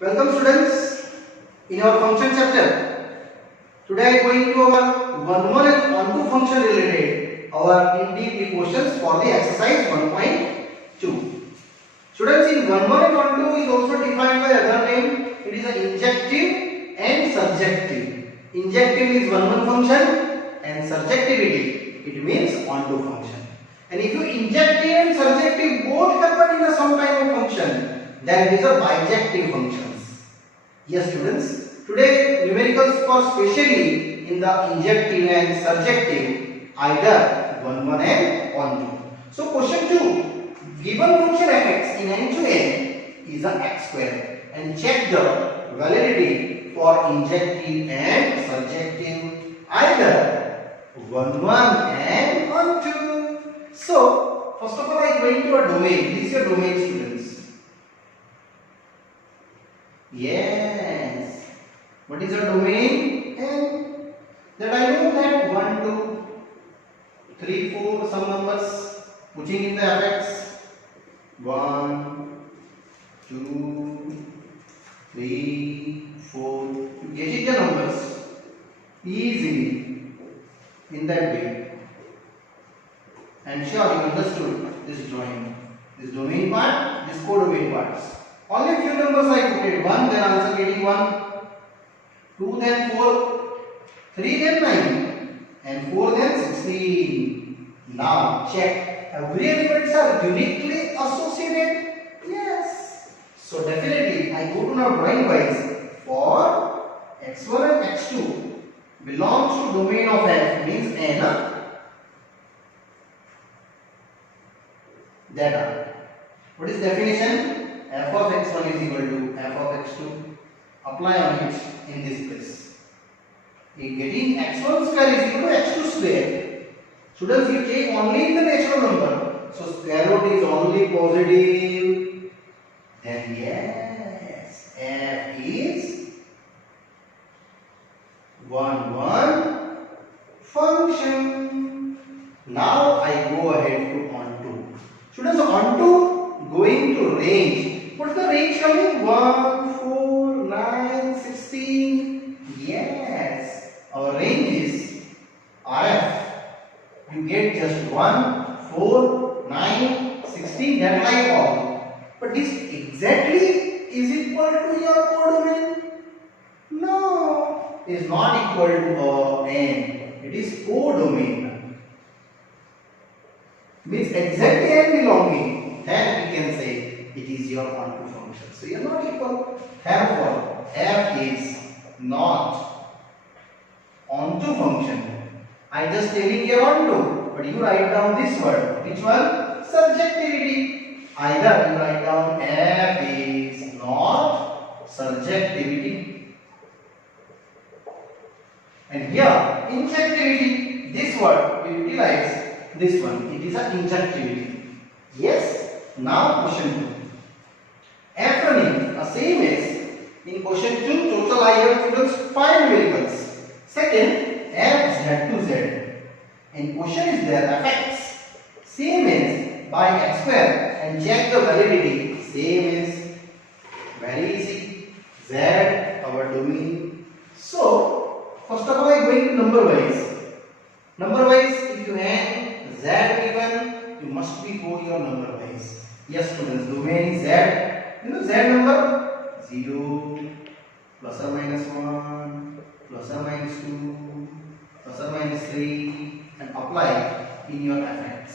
Welcome students in our function chapter. Today I am going to our 1 and 1 function related our in-depth questions for the exercise 1.2. Students, in 1 and 1 is also defined by other name. It is an injective and subjective. Injective is 1 function and subjectivity it means 1 function. And if you injective and subjective both happen in a some type of function, then it is a bijective functions. Yes students, today numericals for specially in the injective and subjective either 1 and 1. So question 2, given function fx in n to n is a x square and check the validity for injective and subjective either 1 and 1. So first of all I am going to a domain. This is your domain students. Yes. What is a domain? And that I know that 1, 2, 3, 4 some numbers putting in the fx 1, 2, 3, 4. You get the numbers easily in that way. I'm sure you understood this drawing. This domain part, this codomain parts. Only few numbers I put it. 1, then answer getting 1. 2, then 4. 3, then 9. And 4, then 16. Now check. Every elements are uniquely associated. Yes. So definitely I go to now drawing wise. For x1 and x2 belongs to domain of f means n. Data. What is definition? F of x1 is equal to f of x2. Apply on it in this place. Getting x1 square is equal to x2 square. Students, you take only in the natural number. So square root is only positive. Then yes, f is 1 function. Now I go ahead to onto. Students, onto going to range. What's the range coming? 1, 4, 9, 16. Yes. Our range is RF. You get just 1, 4, 9, 16. That like all. But this exactly is equal to your codomain? No. It is not equal to n. It is codomain. Means exactly n belonging. Then we can say it is your onto function. So you are not equal. Therefore, f is not onto function. I just telling you onto, but you write down this word. Which one? Subjectivity. Either you write down f is not subjectivity. And here, injectivity. This word we utilize this one. It is a injectivity. Yes. Now question 2. F running same as in question 2 total I have students 5 numericals. Second f z to z. And question is there fx same as by x square and check the validity same as very easy z our domain. So first of all I am going to number wise. Number wise if you have z given you must be go your number wise. Yes students, domain is z. You know z number 0, plus or minus 1, plus or minus 2, plus or minus 3 and apply in your fx.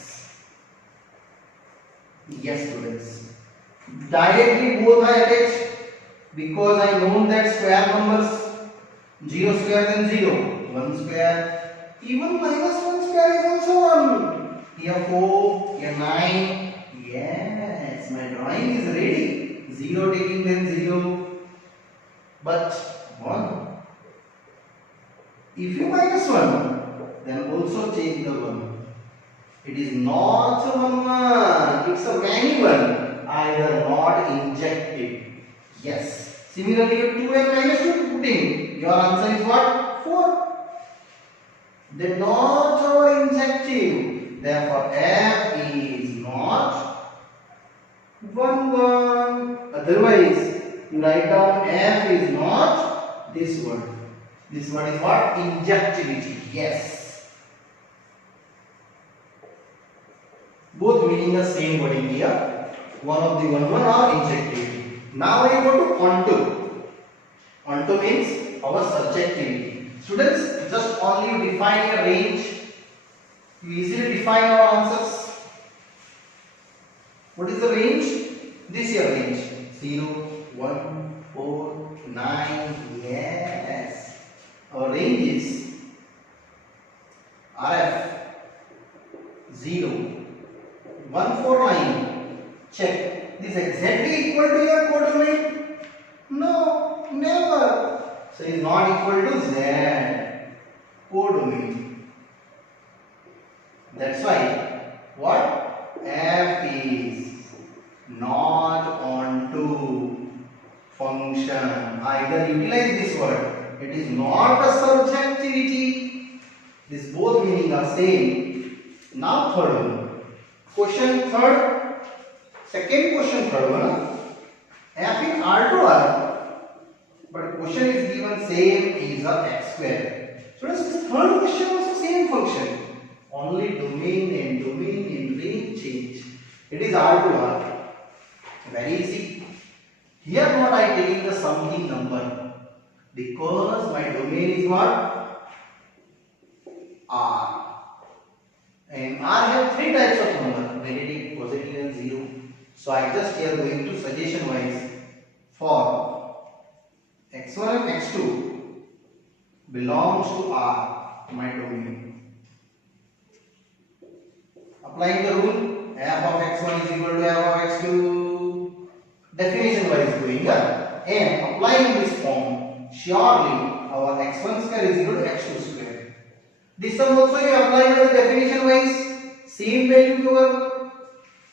Yes students, directly both are attached because I know that square numbers 0 square then 0, 1 square, even minus 1 square is also 1. Here 4, here 9. Yes, my drawing is ready. 0 taking then 0, but 1. If you minus 1, then also take the 1. It is not a 1, it's a many one, either not injective. Yes. Similarly, 2 and minus 2 putting, your answer is what? 4. Then not our injective. Therefore, f is not 1. Otherwise, you write down F is not this word. This word is what? Injectivity. Yes. Both meaning the same word in here. One of the one are injectivity. Now I go to onto. Onto means our subjectivity. Students, just only define a range. You easily define our answers. What is the range? This here range. 0, 1, 4, 9. Yes. Our range is RF 0, 1, 4, 9. Check. This exactly equal to your codomain? No, never. So it is not equal to Z. Codomain. That's why what? F is not onto function. Either utilize this word. It is not a subjectivity. This both meaning are same. Now third one. Question third. Second question third one. F in R to R. But question is given same is a x square. So this third question also same function. Only domain and range change. It is R to R. Very easy. Here what I taking the summing number because my domain is what? R. And R have three types of number: negative, positive, and zero. So I just here going to suggestion wise for x1 and x2 belongs to R, my domain. Applying the rule, f of x1 is equal to f of x2. Definition wise going up and applying this form, surely our x1 square is equal to x2 square. This sum also you apply the definition wise, same value to our.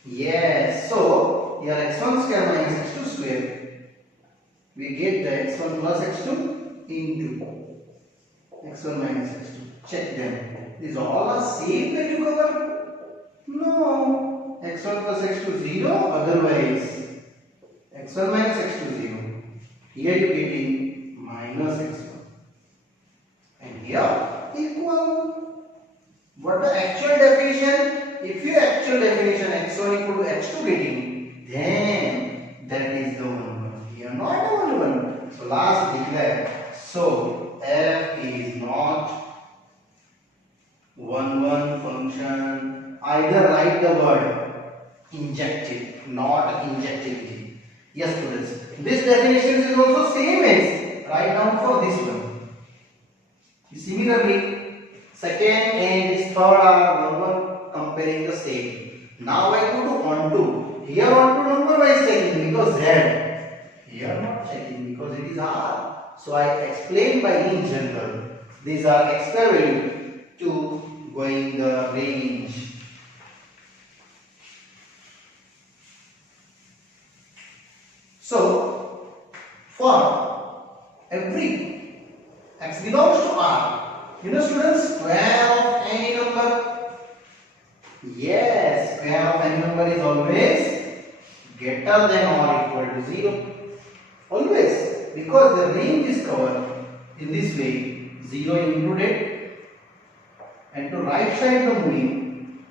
Yes, so here x1 square minus x2 square, we get the x1 plus x2 into x1 minus x2. Check them. These all are same value cover. No, x1 plus x2 0, otherwise x1 minus x2 0. Here you getting minus x1 and here equal. What the actual definition? If your actual definition x1 equal to x2 getting, then that is the one. Here not the one. So last declare. So f is not 1 function. Either write the word injective, not injectivity. Yes, students. This definition is also same as write down for this one. Similarly, second and this third are one comparing the same. Now I go to onto. Here onto number wise checking because Z. Here not checking because it is R. So I explain by in general. These are x square value to going the range. So, for every x belongs to R, you know students, square of any number, yes, square of any number is always greater than or equal to 0. Always, because the range is covered in this way, 0 included, and to right side the moving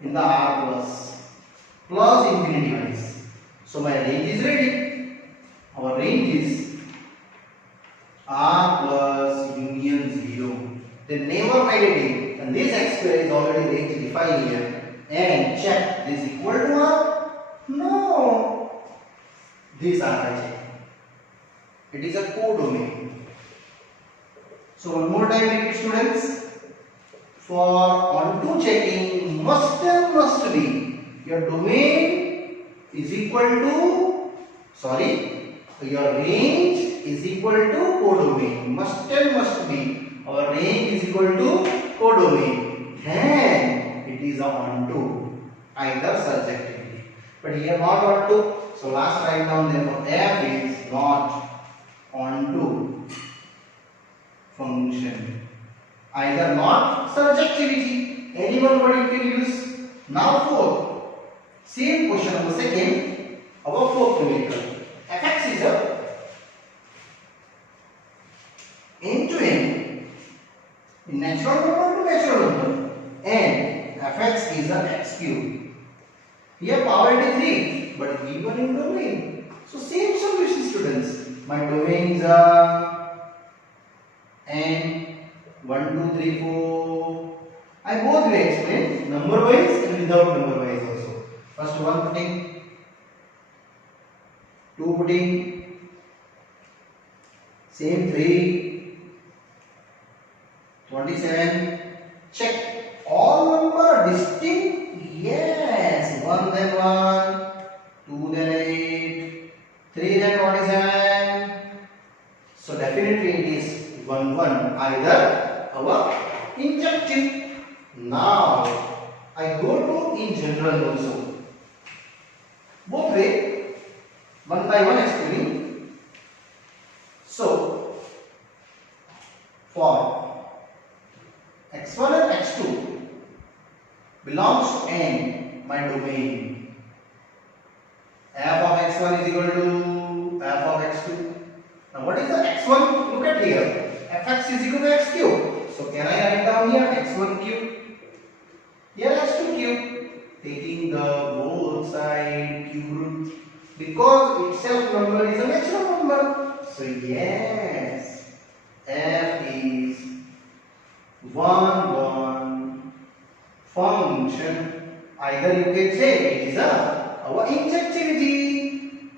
in the R plus infinity wise. So my range is ready. Our range is R plus union 0. Then never negative. And this x square is already range defined here. And check this equal to R? No. These are the check. It is a codomain. So one more time repeat students. For onto checking must be your domain is equal to, your range is equal to codomain. Must be our range is equal to codomain. Then it is a onto, either subjectively. But here not onto. So last write down therefore f is not onto function. Either not subjectivity. Any one word you can use. Now fourth. Same question number second. our fourth numerical. Fx is a end-to-end natural number to natural number, and fx is a x cube. Here power it is 3, but given in domain. So same solution, students. My domain is n 1 2 3 4. I both way explain, number wise and without number wise also. First 1 putting, 2 putting, same 3, 27. Check all number are distinct. Yes, 1 then 1, 2 then 8, 3 then 27. So definitely it is 1 1, either our injective. Now I go to in general also. Both way, one by one explaining. So for x1 and x2 belongs to n, my domain. F of x1 is equal to f of x2. Now what is the x1? Look at here. Fx is equal to x cube. So can I write down here x1 cube? Here x2 cube. Taking the both side cube root, because itself number is a natural number. So yes, f is 1 1 function. Either you can say it is our injectivity.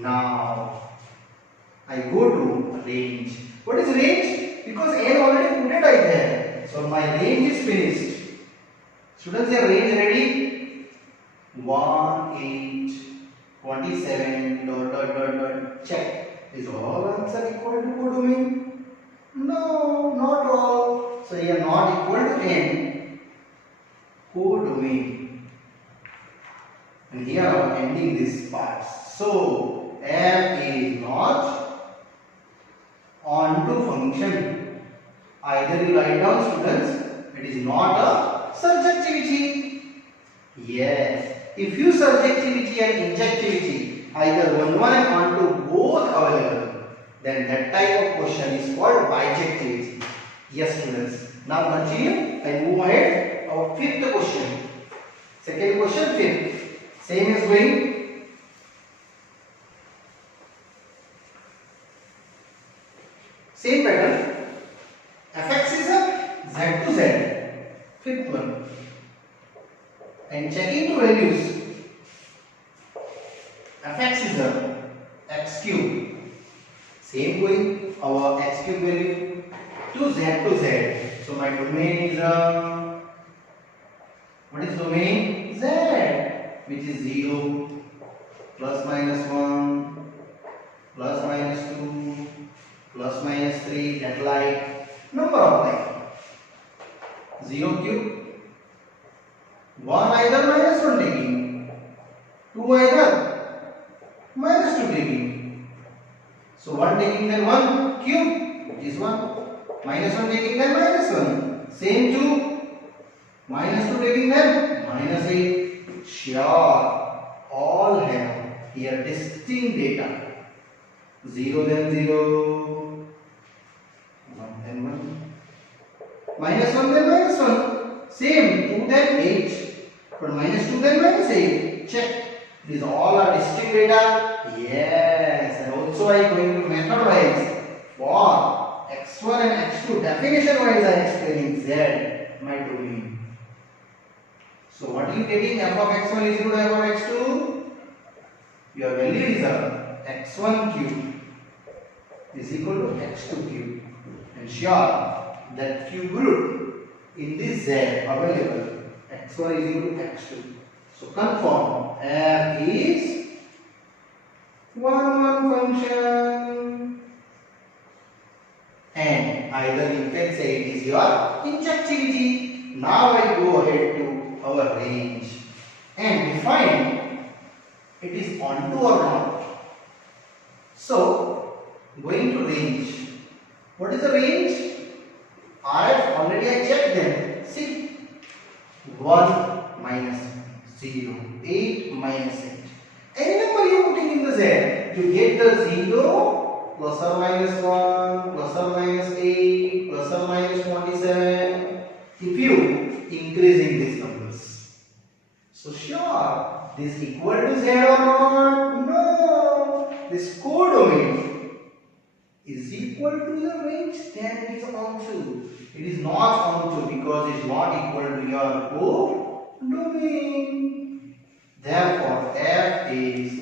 Now I go to range. What is range? Because n already put it right there. So my range is finished. Students, your range ready? 1 8 27 dot. Check. Is all answer equal to codomain? No, not all. So here not equal to n. Codomain. And here I am ending this part. So f is not onto function. Either you write down, students, it is not a surjectivity. Yes. If you surjectivity and injectivity either 1 1 and onto both available, then that type of question is called bijectivity. Yes, students. Now continue and move ahead. Our fifth question. Second question, fifth. Same is going. Same pattern. Fx is a z to z. Fifth one. And checking to values. Fx is a x cube. Same going. Our x cube value to z. So my domain is what is domain? Z, which is 0, plus minus 1, plus minus 2, plus minus 3, that like number of like 0 cube. 1 either minus 1 taking, 2 either minus 2 taking. So 1 taking then 1 cube, which is 1. Minus 1 taking then minus 1. Same 2. Minus 2 taking then minus 8. Sure, all have here distinct data. 0 then 0. 1 then 1. Minus 1 then minus 1. Same, 2 then 8. But minus 2 then minus 8. Check. These all are distinct data. Yes. And also I am going to method wise. For x1 and x2 definition wise I am explaining z, my domain. So what are you getting? F of x1 is equal to f of x2. Your value is x1 cube is equal to x2 cube. And sure that cube root in this z available, x1 is equal to x2. So confirm f is 1 1 function. And either you can say it is your injectivity. Now I go ahead to our range and define it is onto or not. So going to range. What is the range? RF already I checked them. See, 1 minus 0, 8 minus 8. Any number you put to z to get the 0, plus or minus 1, plus or minus 8, plus or minus 27 if you increasing these numbers. So sure, this equal to z or not? No. This codomain is equal to the range, then it is onto. It is not onto because it is not equal to your codomain. Therefore, f is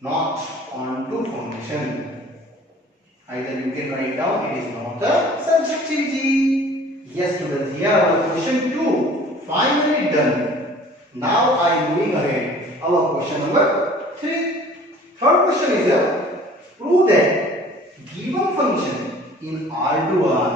not onto function. Either you can write down it is not a subjectivity. Yes, students, here our question 2 finally done. Now I am moving ahead. Our question number 3. Third question is prove that given function in R2R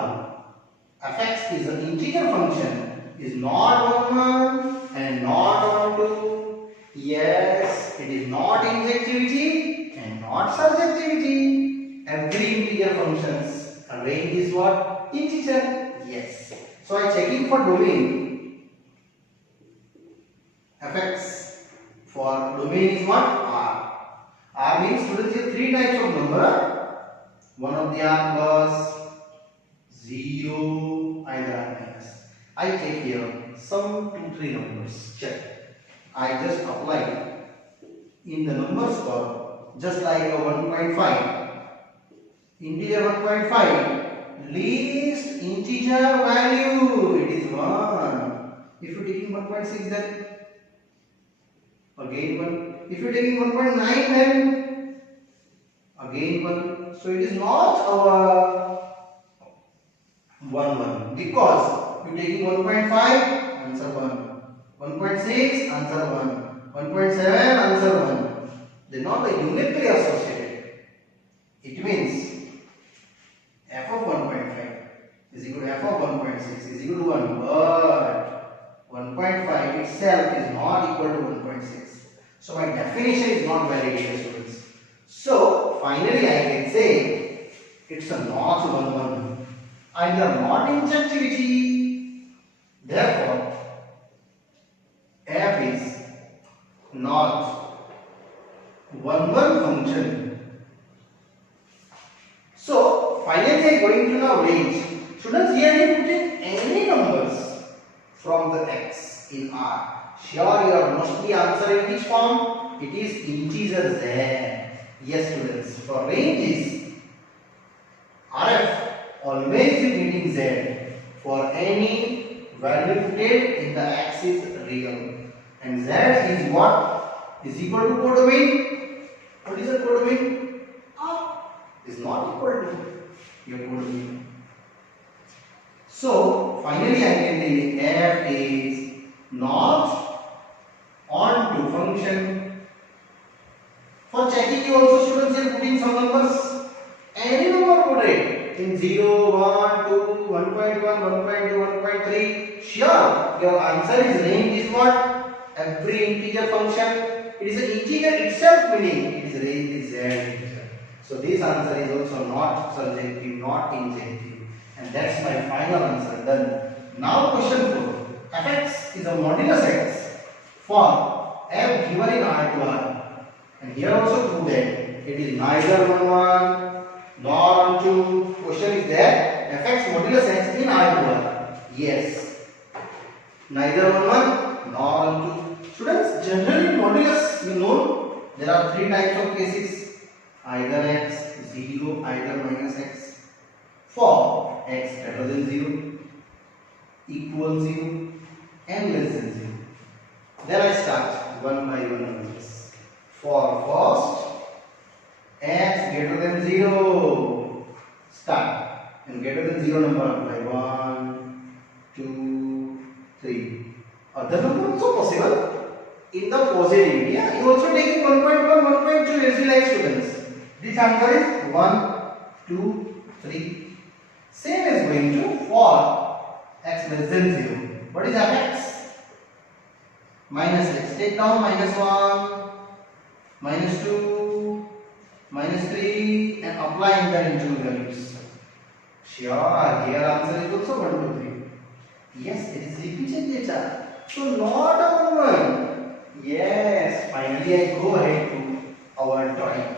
fx is an integer function is not 1 and not 1 2. Yes, it is not injectivity and not subjectivity. Every integer functions range is what? Integer. Yes. So I checking for domain. fx for domain is what? R. R means students here 3 types of number. One of the are plus, 0, either are minus. I take here some 2, 3 numbers. Check. I just apply in the numbers column just like a 1.5. Integer 1.5. Least integer value. It is 1. If you taking 1.6 then again 1. If you taking 1.9 then again 1. So it is not our 1 because you taking 1.5 answer 1. 1.6 answer 1. 1.7 answer 1. They are not uniquely associated. It means f of 1.5 is equal to f of 1.6 is equal to 1, but 1.5 itself is not equal to 1.6. So my definition is not valid here, students. So finally I can say it's a not 1 1. Either not injectivity. Therefore f is not 1 1 function. So finally I am going to now range. Students, here I am putting any numbers from the x in R. Sure, you are mostly answering which form? It is integer z. Yes, students. For range is RF always is meeting z for any value put in the x is real, and z is what? Is equal to codomain. What is a codomain? R is not equal to your codomain. So finally I can say f is not onto function. For checking you also students are putting some numbers. Any number put it in 0, 1, 2, 1.1, 1.2, 1.3. Sure, your answer is range is what? Every integer function. It is an integer itself, meaning it is range is z integer. So this answer is also not subjective, not injective, and that's my final answer done. Now question 4. fx is a modulus x for f given in R to R, and here also prove that it is neither 1 1 nor 2. Question is there fx modulus x in R to R. Yes, neither 1 1 nor 2. Students, generally modulus you know there are 3 types of cases: either x, 0, either minus x. For x greater than 0, equal 0, and less than 0. Then I start one by one numbers. For first x greater than 0, start, and greater than 0 number apply 1, 2, 3. Other number also possible in the positivity. Yeah, you also taking 1.1, 1.2 as you like, students. This answer is 1, 2, 3. Same is going to for x less than 0. What is fx? Minus x. Take down minus 1, minus 2, minus 3 and apply in the interval values. Sure, here answer is also 1, 2, 3. Yes, it is repeated data. So not a 1 1. Yes, finally I go ahead to our drawing.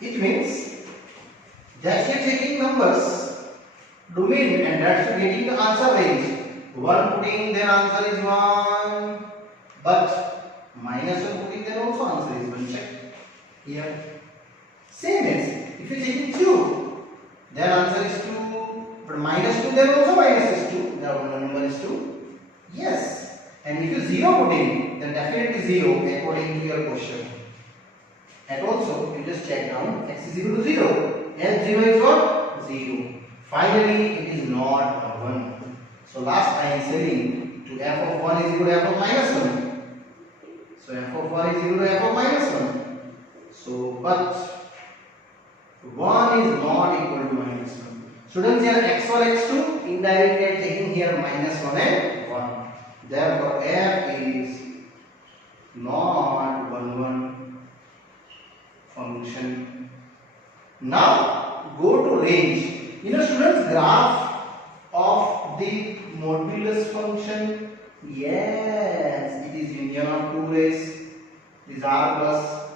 It means that you are taking numbers, domain, and that you are getting the answer range. One putting their answer is 1, but minus 1 putting their also answer is 1. Check here. Same as if you are taking 2, their answer is 2, but minus 2 their also minus is 2. Their number is 2. Yes. And if you 0 putting, then definitely 0 according to your question. And also you just check down x is equal to 0. And 0 is what? 0. Finally it is not a 1. So last I am saying to f of 1 is equal to f of minus 1. So f of 1 is equal to f of minus 1. So but 1 is not equal to minus 1. Students, here x1, x2, indirectly I am taking here minus 1 and 1. Therefore f is not 1 1 function. Now go to range. Students, graph of the modulus function. Yes, it is union of two rays. These r plus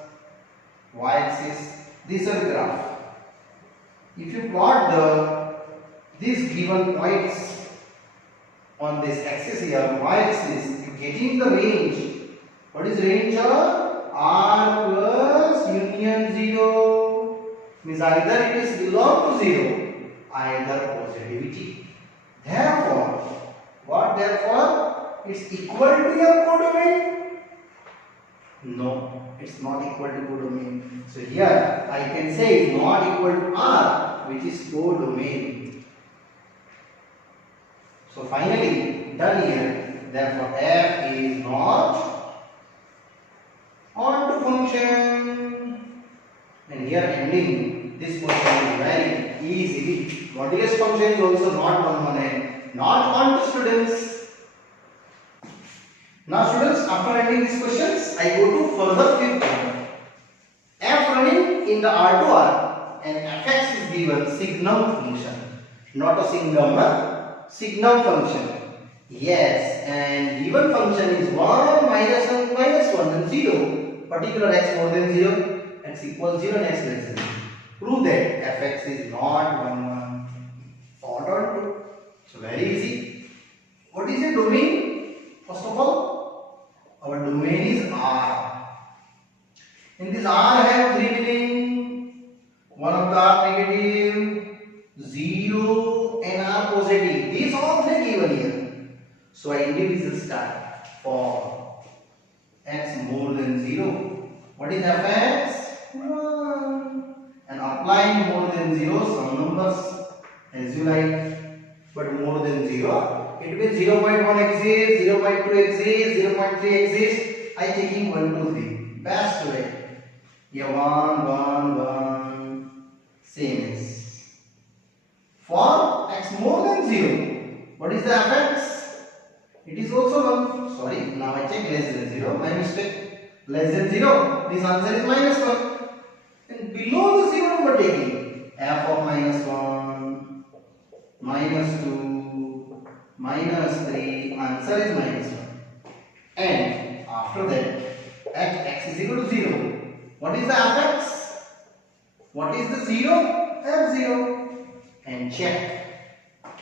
y-axis. These are the graph. If you plot these given points on this axis here, y-axis, you getting the range. What is range of r plus union 0? Means either it is belong to 0, either positivity. Therefore, what? Therefore, it's equal to your codomain? No, it's not equal to codomain. So here I can say it's not equal to R, which is codomain. So finally done here. Therefore f is not onto function. And here ending this question is very easy. Modulus function is also not 1 1 and not onto students. Now students, after ending these questions, I go to further fifth one. F running in the R2R and fx is given signum function. Not a signum, signum function. Yes, and given function is 1, minus 1, minus 1 and 0. Particular x more than 0, x equals 0 and x less than 0. Prove that fx is not 1 1 or not 2. So very easy. What is the domain? First of all, our domain is R. In this R I have three meaning. One of the R negative, 0 and R positive. These all three given here. So I indivisible start for x more than 0. What is fx? 1. And applying more than 0 some numbers as you like. But more than 0, it means 0.1 exists, 0.2 exists, 0.3 exists. I taking 1, 2, 3. Best way. Yeah, 1, 1, 1. Same as. For x more than 0, what is the fx? It is also 1. Sorry, now I check less than 0. My mistake. Less than 0. This answer is minus 1. And below the 0 number taking f of minus 1, minus 2, minus 3, answer is minus 1. And after that, at x is equal to 0. What is the fx? What is the 0? f0. And check.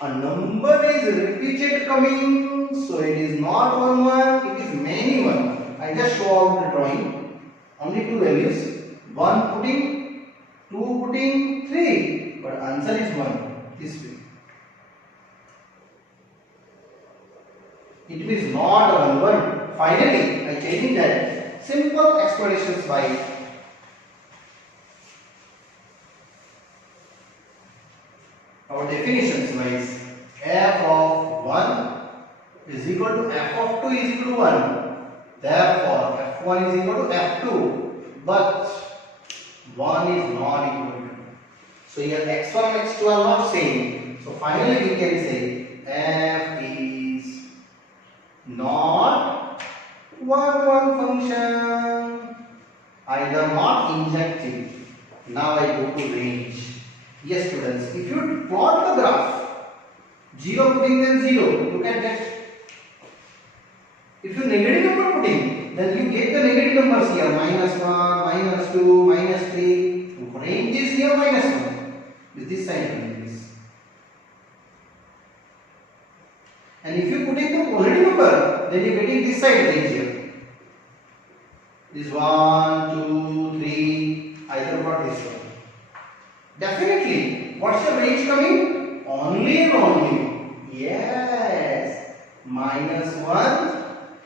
A number is repeated coming, so it is not 1 1, it is many 1. I just show out the drawing. Only two values. 1 putting, 2 putting, 3. But answer is 1. This way. It is not a 1 1. Finally, I changing that. Simple explanations by our definitions wise. F of 1 is equal to f of 2 is equal to 1. Therefore, f1 is equal to f2. But 1 is not equal to 2. So here x1 and x2 are not same. So finally we can say f is not 1 1 function, either not injective. Now I go to range. Yes students, if you plot the graph, 0 putting then 0, look at that. If you negative number putting, then you get the negative numbers here, -1, -2, -3. Range is here -1. With this sign only this. And if you put in the positive number, then you are getting this side range here. This 1, 2, 3, either got this one. Definitely, what's your range coming? Only and only. Yes, -1,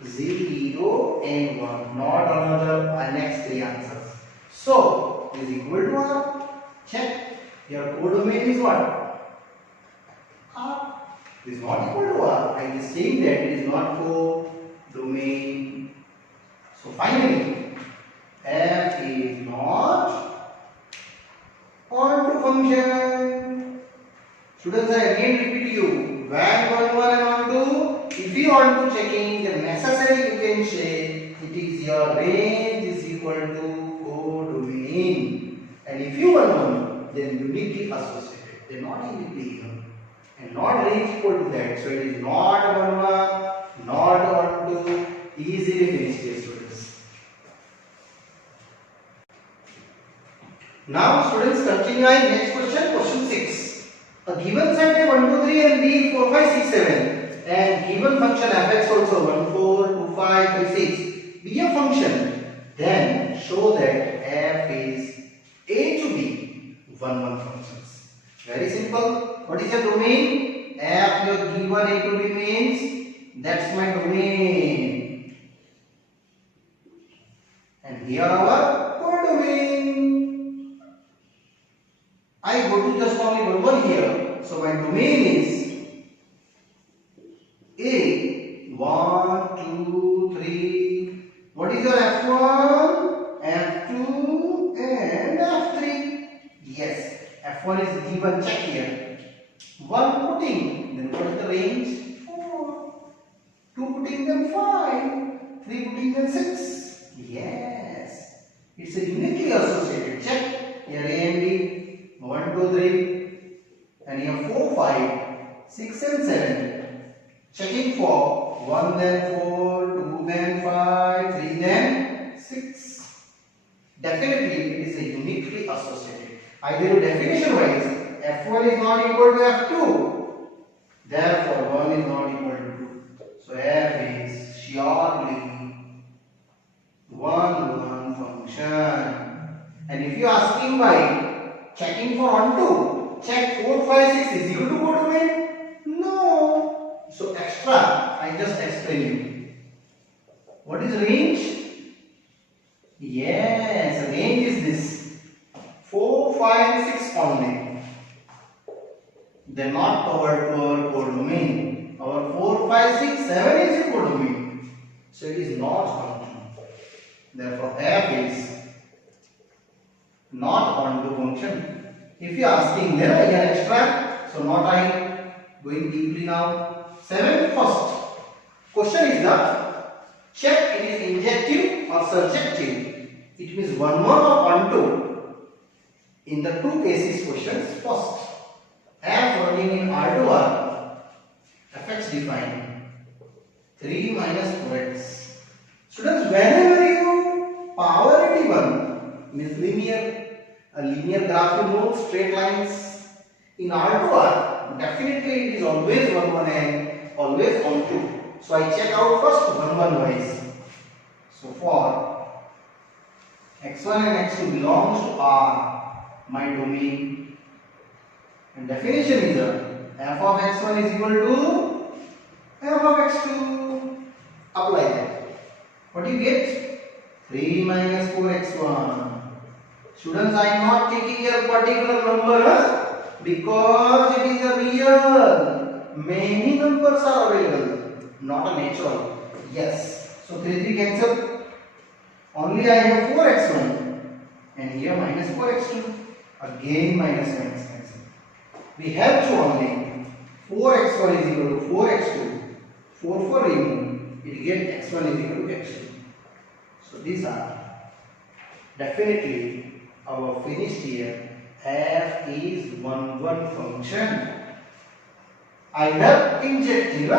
0 and 1. Not another next three answers. So, is equal to R. Check. Your codomain is what? R. It is not equal to R. I am saying that it is not codomain. So finally, f is not onto function. Students, I again repeat to you, when 1, 1 and onto, if you want to checking, then necessary you can say it is your range is equal to codomain. And if you want to know, then uniquely associated. They are not uniquely given. And not range equal to that. So it is not 1, 1, not onto, easily finished here, students. Now students, continuing next question, question 6. A given set A 1, 2, 3 and B 4, 5, 6, 7 and given function fx also 1, 4, 2, 5, 3, 6 be a function, then show that f is A to B 1, 1 functions. Very simple. What is your domain? F your given A to B means that's my domain. And here our codomain. I go to just only 1, 1 here. So my domain is A 1, 2, 3. What is your F1, F2 and F3? Yes, F1 is given, check here. 1 putting, then what is the range? 4. 2 putting, then 5. 3 putting, then 6. Yes, it's a uniquely associated. Check here A and B, 1, 2, 3, and here 4, 5, 6 and 7. Checking for 1 then 4, 2 then 5, 3 then 6. Definitely it is a uniquely associated. Either definition wise, F1 is not equal to F2. Therefore 1 is not equal to 2. So F is surely 1, 1 function. And if you are asking by checking for onto, check 4, 5, 6 is equal to codomain? No. So extra, I just explain you. What is range? Yes, range is this 4, 5, 6 only. They are not covered to our codomain. Our 4, 5, 6, 7 is a codomain. So it is not function. Therefore f is not onto function. If you are asking then I can extract. So not I going deeply now. 7 first. Question is the check it is injective or surjective. It means 1, 1 or onto. In the two cases questions, first f running in R2R, fx defined 3 minus 4x. Students, whenever you power it even means linear, a linear graph you know straight lines. In R2R, definitely it is always 1, 1 and always onto. So I check out first 1, 1 wise. So for x1 and x2 belongs to R, my domain. And definition is f of x1 is equal to f of x2. Apply that. What do you get? 3 minus 4x1. Students, I am not taking a particular number because it is a real. Many numbers are available, not a natural. Yes. So 3, 3 cancel. Only I have 4x1 and here minus 4x2. Again minus cancel. We have to only 4x1 is equal to 4x2. 4 remove. It gets x1 is equal to x2. So these are definitely our finished here. F is 1, 1 function. Either injective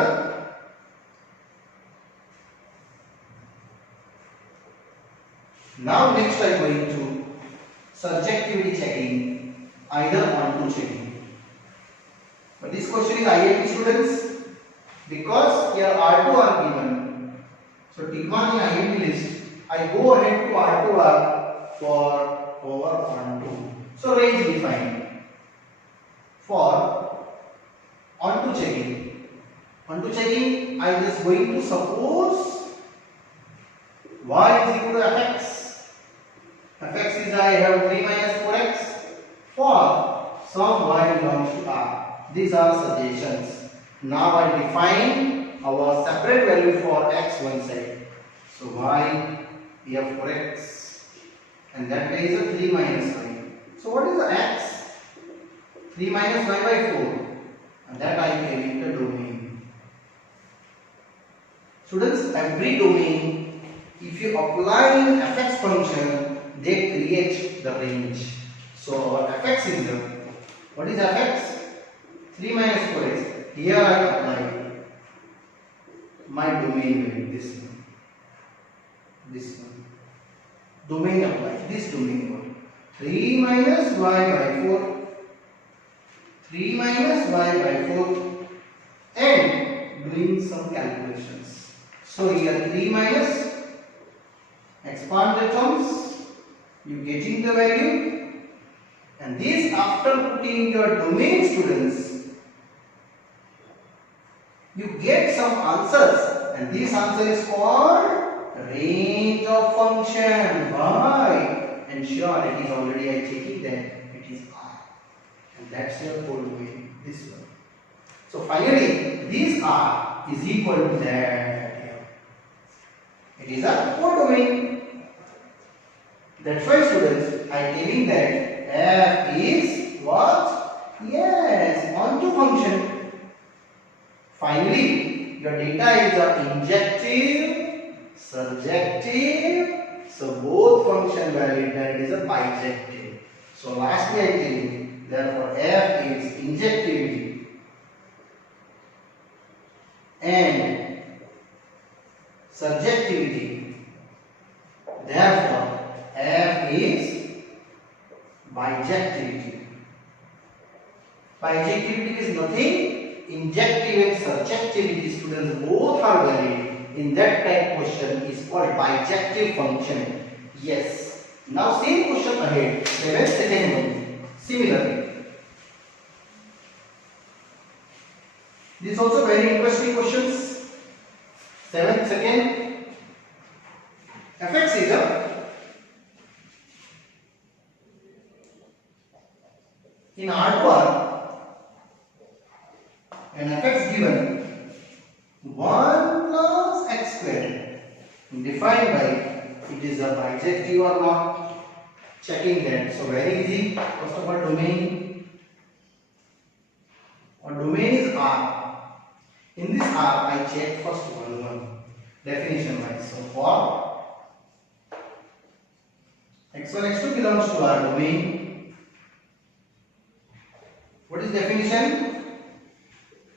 Now next I am going to subjectivity checking, either onto checking. But this question is IIT students, because here R2 are given. So tick one in IIT list. I go ahead to R2R for over onto. So range defined for onto checking. Onto checking, I am just going to suppose y is equal to fx. Fx is I have 3 minus 4x for some y belongs to R. These are suggestions. Now I define our separate value for x one side. So y we have 4x and that way is a 3 minus y. So what is the x? 3 minus y by 4 and that I am the domain. Students, every domain, if you apply an fx function, they create the range. So our fx is what is fx? 3 minus 4x. Here I apply my domain value, this one. This one. Domain apply, this domain one. 3 minus y by 4. 3 minus y by 4 and doing some calculations. So here 3 minus expand the terms, you getting the value, and this after putting your domain students, you get some answers, and this answer is called range of function. Why? Ensure it is already I checking that it is R, and that's your whole domain. This one. So finally, this R is equal to that here. It is a codomain. That's why students, I am telling that f is what? Yes, onto function. Finally, your data is a injective, surjective. So both function valid, that is a bijective. So lastly I am telling, therefore f is injectivity and surjectivity. Therefore f is bijectivity. Bijectivity is nothing. Injective and surjectivity, students, both are valid. In that type question is called bijective function. Yes. Now same question ahead. 7th second one. Similarly. This is also very interesting questions. 7th second. fx is in R2R and fx given 1 plus x square defined by it is a bijective or not, checking that. So very easy. First of all, domain. Our domain is R. In this R I check first one definition wise. So for x1 x2 belongs to our domain. What is definition?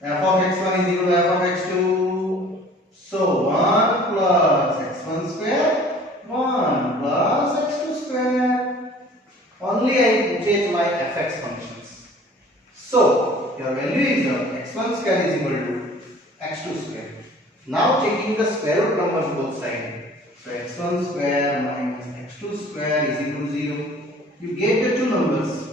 F of x1 is equal to f of x2. So 1 plus x1 square, 1 plus x2 square. Only I change my fx functions. So your value is x1 square is equal to x2 square. Now taking the square root numbers both sides. So x1 square minus x2 square is equal to 0. You get the two numbers.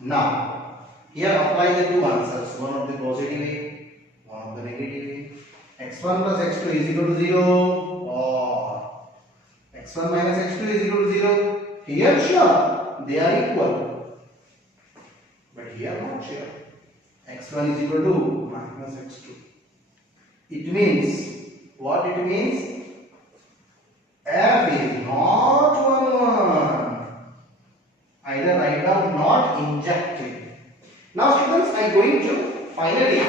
Now, here apply the two answers, one of the positive way, one of the negative way. x1 plus x2 is equal to 0 or x1 minus x2 is equal to 0. Here sure, they are equal. But here not sure. x1 is equal to minus x2. It means, what it means? F is not 1, 1. Either write down not injective. Now students, I am going to finally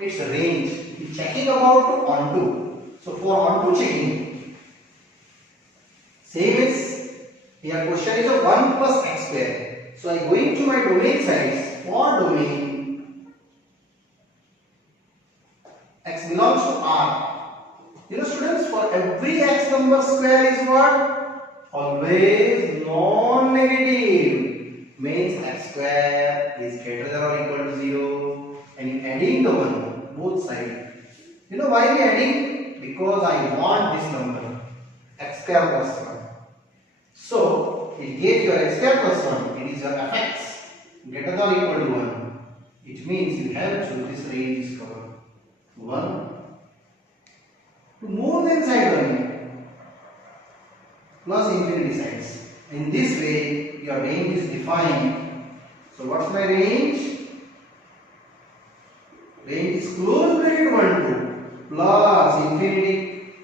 its range. It's checking about onto. So for onto checking, same is here question is a 1 plus x square. So I am going to my domain size. For domain x belongs to R. You know students, for for every x number square is what? Always non-negative. Means x square is greater than or equal to 0. And adding the one, both sides. You know why we adding? Because I want this number, x square plus 1. So, it gave your x square plus 1. It is your fx greater than or equal to 1. It means you have to this range is covered. 1 to more than side 1 plus infinity sides. In this way, your range is defined. So, what's my range? Range is close bracket 1 to plus infinity.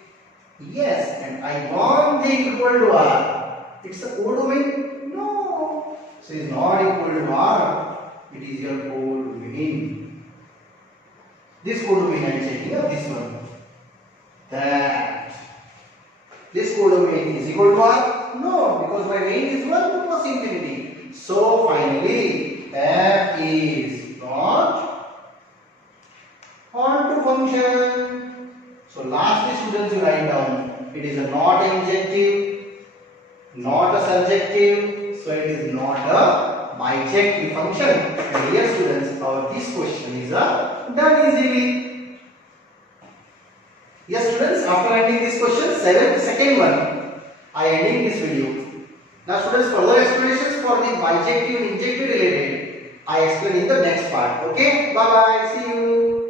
Yes, and I want the equal to r. It's a codomain? No. So, it's not equal to r. It is your codomain. This codomain I am checking up, this one. That. This codomain is equal to r? No, because my range is 1 to plus infinity. So, finally, f is not onto function. So, lastly, students, you write down. It is a not injective, not a surjective. So, it is not a bijective function. And here, students, this question is done easily. Yes, students, after ending this question, second one, I ending this video. Now, students, further explanations for the bijective and injective related, I explain in the next part. Okay, bye bye, see you.